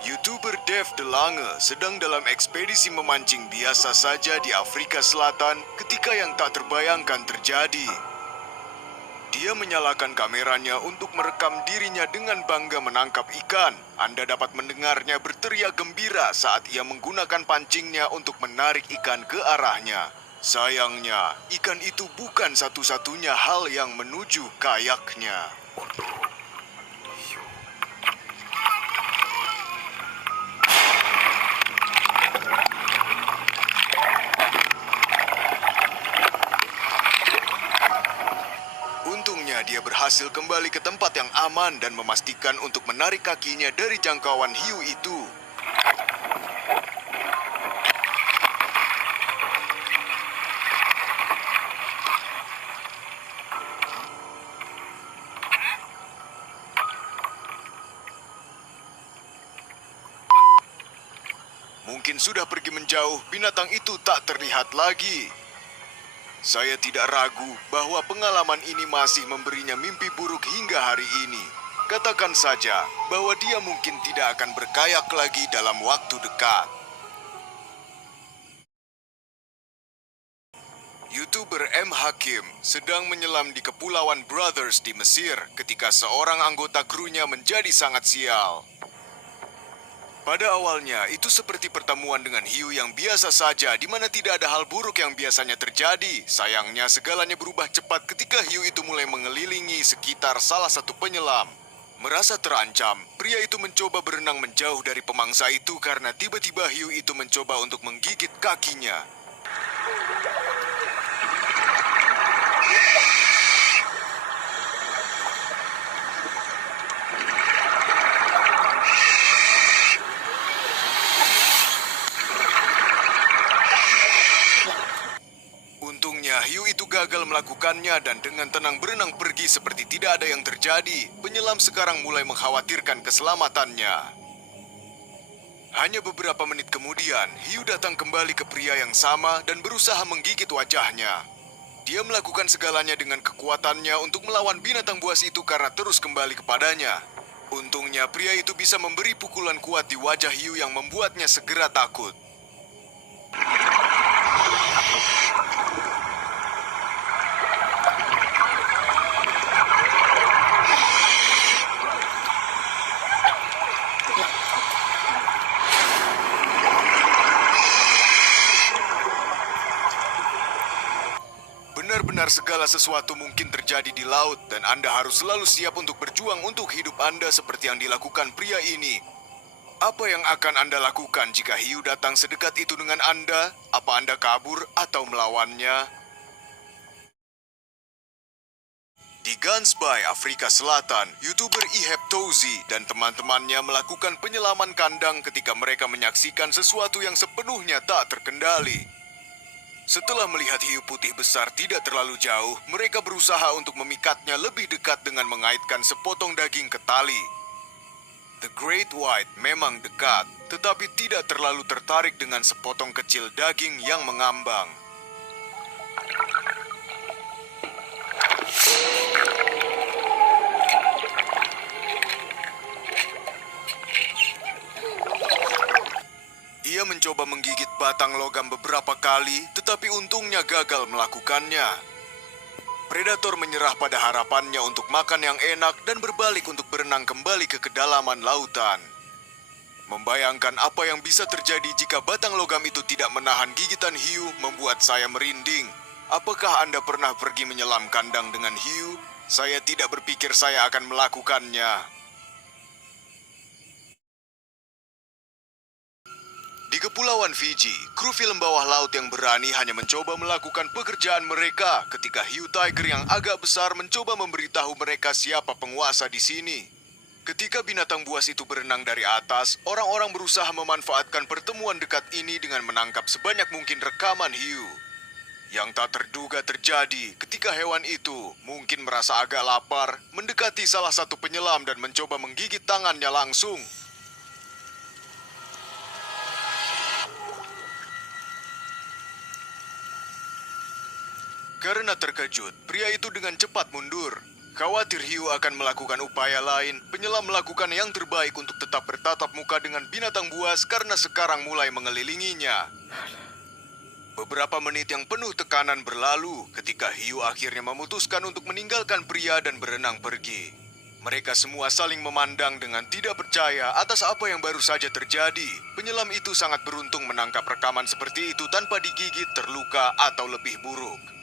YouTuber Dev DeLange sedang dalam ekspedisi memancing biasa saja di Afrika Selatan ketika yang tak terbayangkan terjadi. Dia menyalakan kameranya untuk merekam dirinya dengan bangga menangkap ikan. Anda dapat mendengarnya berteriak gembira saat ia menggunakan pancingnya untuk menarik ikan ke arahnya. Sayangnya, ikan itu bukan satu-satunya hal yang menuju kayaknya. Untungnya dia berhasil kembali ke tempat yang aman dan memastikan untuk menarik kakinya dari jangkauan hiu itu. Mungkin sudah pergi menjauh, binatang itu tak terlihat lagi. Saya tidak ragu bahwa pengalaman ini masih memberinya mimpi buruk hingga hari ini. Katakan saja bahwa dia mungkin tidak akan berkayak lagi dalam waktu dekat. YouTuber M. Hakim sedang menyelam di Kepulauan Brothers di Mesir ketika seorang anggota krunya menjadi sangat sial. Pada awalnya, itu seperti pertemuan dengan hiu yang biasa saja, di mana tidak ada hal buruk yang biasanya terjadi. Sayangnya, segalanya berubah cepat ketika hiu itu mulai mengelilingi sekitar salah satu penyelam. Merasa terancam, pria itu mencoba berenang menjauh dari pemangsa itu karena tiba-tiba hiu itu mencoba untuk menggigit kakinya. Untungnya, hiu itu gagal melakukannya dan dengan tenang berenang pergi seperti tidak ada yang terjadi. Penyelam sekarang mulai mengkhawatirkan keselamatannya. Hanya beberapa menit kemudian, hiu datang kembali ke pria yang sama dan berusaha menggigit wajahnya. Dia melakukan segalanya dengan kekuatannya untuk melawan binatang buas itu karena terus kembali kepadanya. Untungnya, pria itu bisa memberi pukulan kuat di wajah hiu yang membuatnya segera takut. Benar-benar segala sesuatu mungkin terjadi di laut dan Anda harus selalu siap untuk berjuang untuk hidup Anda seperti yang dilakukan pria ini. Apa yang akan Anda lakukan jika hiu datang sedekat itu dengan Anda? Apa Anda kabur atau melawannya? Di Gansbai, Afrika Selatan, YouTuber Iheb Touzi dan teman-temannya melakukan penyelaman kandang ketika mereka menyaksikan sesuatu yang sepenuhnya tak terkendali. Setelah melihat hiu putih besar tidak terlalu jauh, mereka berusaha untuk memikatnya lebih dekat dengan mengaitkan sepotong daging ke tali. The Great White memang dekat, tetapi tidak terlalu tertarik dengan sepotong kecil daging yang mengambang. Ia mencoba menggigit batang logam beberapa kali, tetapi untungnya gagal melakukannya. Predator menyerah pada harapannya untuk makan yang enak dan berbalik untuk berenang kembali ke kedalaman lautan. Membayangkan apa yang bisa terjadi jika batang logam itu tidak menahan gigitan hiu membuat saya merinding. Apakah Anda pernah pergi menyelam kandang dengan hiu? Saya tidak berpikir saya akan melakukannya. Di Kepulauan Fiji, kru film bawah laut yang berani hanya mencoba melakukan pekerjaan mereka ketika hiu tiger yang agak besar mencoba memberitahu mereka siapa penguasa di sini. Ketika binatang buas itu berenang dari atas, orang-orang berusaha memanfaatkan pertemuan dekat ini dengan menangkap sebanyak mungkin rekaman hiu. Yang tak terduga terjadi ketika hewan itu mungkin merasa agak lapar, mendekati salah satu penyelam dan mencoba menggigit tangannya langsung. Karena terkejut, pria itu dengan cepat mundur. Khawatir hiu akan melakukan upaya lain, penyelam melakukan yang terbaik untuk tetap bertatap muka dengan binatang buas karena sekarang mulai mengelilinginya. Beberapa menit yang penuh tekanan berlalu ketika hiu akhirnya memutuskan untuk meninggalkan pria dan berenang pergi. Mereka semua saling memandang dengan tidak percaya atas apa yang baru saja terjadi. Penyelam itu sangat beruntung menangkap rekaman seperti itu tanpa digigit, terluka, atau lebih buruk.